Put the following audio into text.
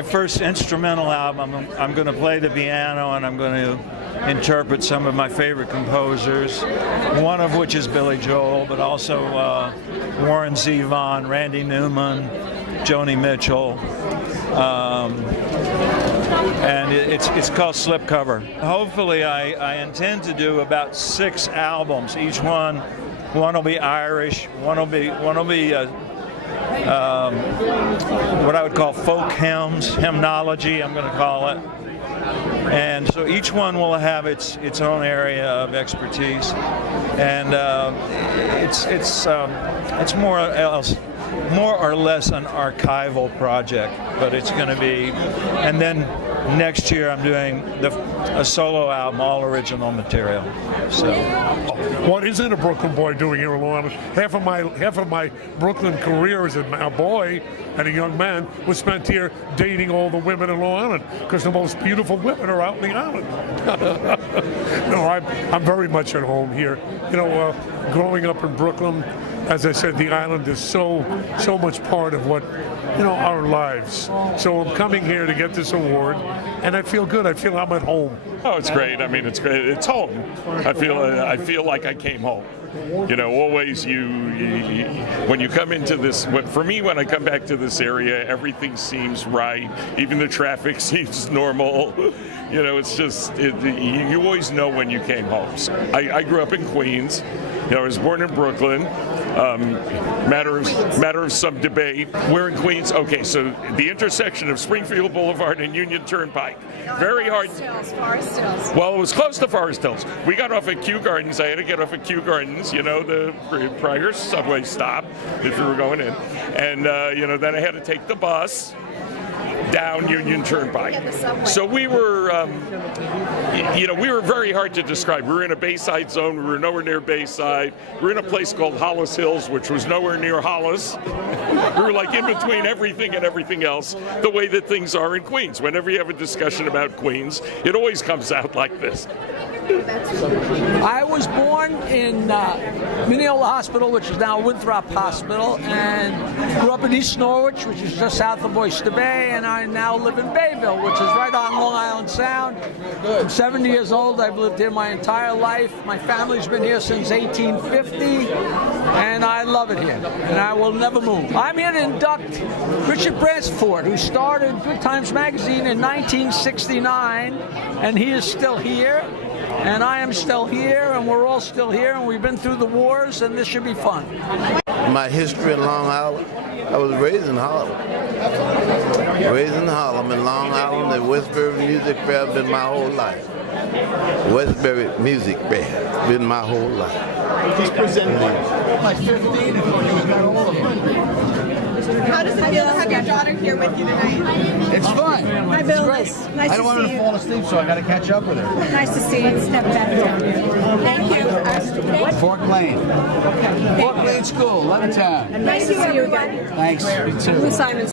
My first instrumental album, I'm going to play the piano and I'm going to interpret some of my favorite composers, one of which is Billy Joel, but also Warren Zevon, Randy Newman, Joni Mitchell, and it's called Slipcover. Hopefully I intend to do about 6 albums. Each one will be Irish, one will be what I would call folk hymns, hymnology, I'm going to call it. And so each one will have its own area of expertise, and it's more or less an archival project, but it's going to be. And then next year I'm doing a solo album, all original material. So, what isn't a Brooklyn boy doing here in Long Island? Half of my Brooklyn career as a boy and a young man was spent here dating all the women in Long Island, because the most beautiful women are out in the island. No, I'm very much at home here. You know, growing up in Brooklyn, as I said, the island is so much part of what, you know, our lives. So I'm coming here to get this award, and I feel good. I feel I'm at home. Oh, it's great. I mean, it's great. It's home. I feel like I came home. You know, always when you come into this, for me, when I come back to this area, everything seems right. Even the traffic seems normal. You know, it's just, you always know when you came home. So I grew up in Queens. You know, I was born in Brooklyn. Matter of some debate. We're in Queens. Okay, so the intersection of Springfield Boulevard and Union Turnpike. Very hard. Forest Hills. Well, it was close to Forest Hills. We got off at Kew Gardens. I had to get off at Kew Gardens, you know, the prior subway stop if you were going in. And, you know, then I had to take the bus down Union Turnpike. So we were, you know, we were very hard to describe. We were in a Bayside zone. We were nowhere near Bayside. We were in a place called Hollis Hills, which was nowhere near Hollis. We were like in between everything and everything else, the way that things are in Queens. Whenever you have a discussion about Queens, it always comes out like this. I was born in Mineola Hospital, which is now Winthrop Hospital, and grew up in East Norwich, which is just south of Oyster Bay, and I now live in Bayville, which is right on Long Island Sound. I'm 70 years old. I've lived here my entire life. My family's been here since 1850, and I love it here, and I will never move. I'm here to induct Richard Bransford, who started Good Times Magazine in 1969, and he is still here. And I am still here, and we're all still here, and we've been through the wars, and this should be fun. My history in Long Island, I was raised in Harlem. Raised in Harlem, in Long Island, the Westbury Music Fair has been my whole life. Westbury Music Fair been my whole life. He's presented like 15 and you got all of them. How does it feel to have your daughter here with you tonight? It's fun. Hi, Bill. It's great. Nice I don't want her to fall asleep, so I got to catch up with her. Nice to see you. Step back down here. Thank you. Fork Lane. Fork Lane School, Levittown. Nice to see you again. Thanks. You too. Simon.